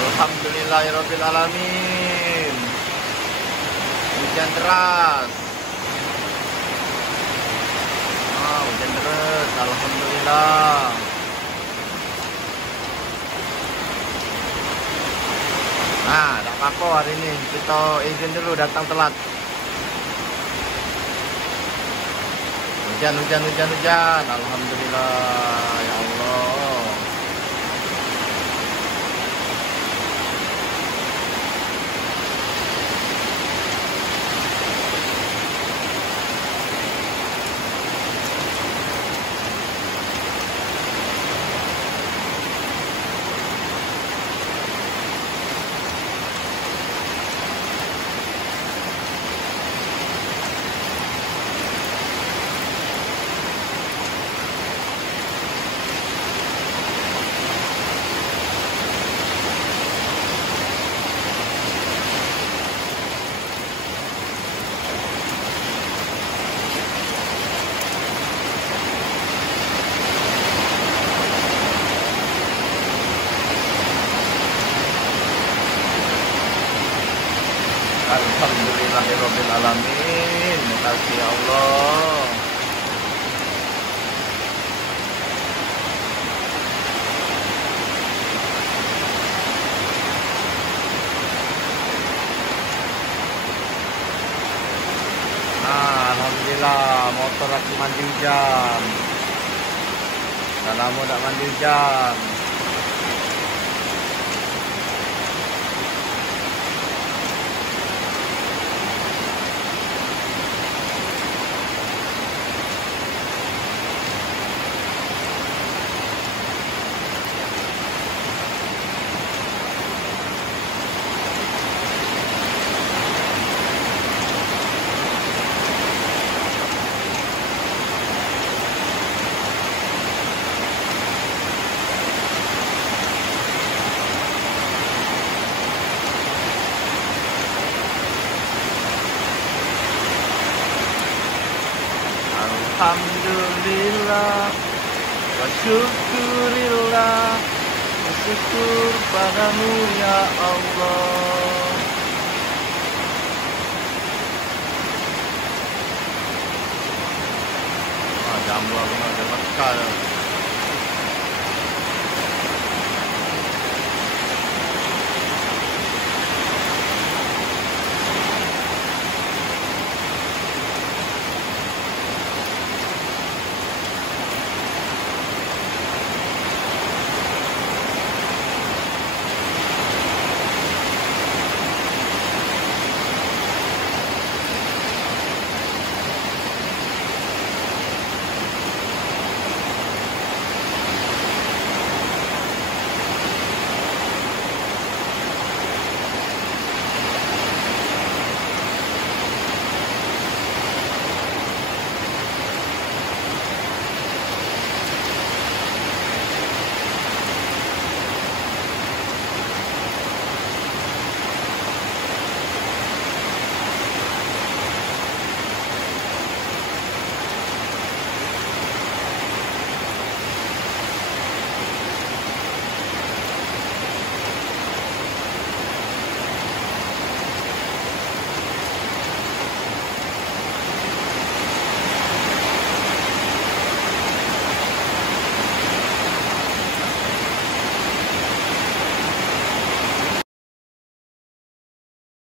Alhamdulillahirabbil alamin. Hujan deras. Hujan deras. Alhamdulillah. Nah, tak apa-apa hari ini. Kita izin dulu datang telat. Hujan. Alhamdulillah. Ya Allah. Alhamdulillahirabbil alamin. Makasih ya Allah. Alhamdulillah motor lagi mandi hujan. Dah lama tak mandi hujan. Alhamdulillah wa syukurillah, bersyukur padamu ya Allah. Jam 2 ada bakal.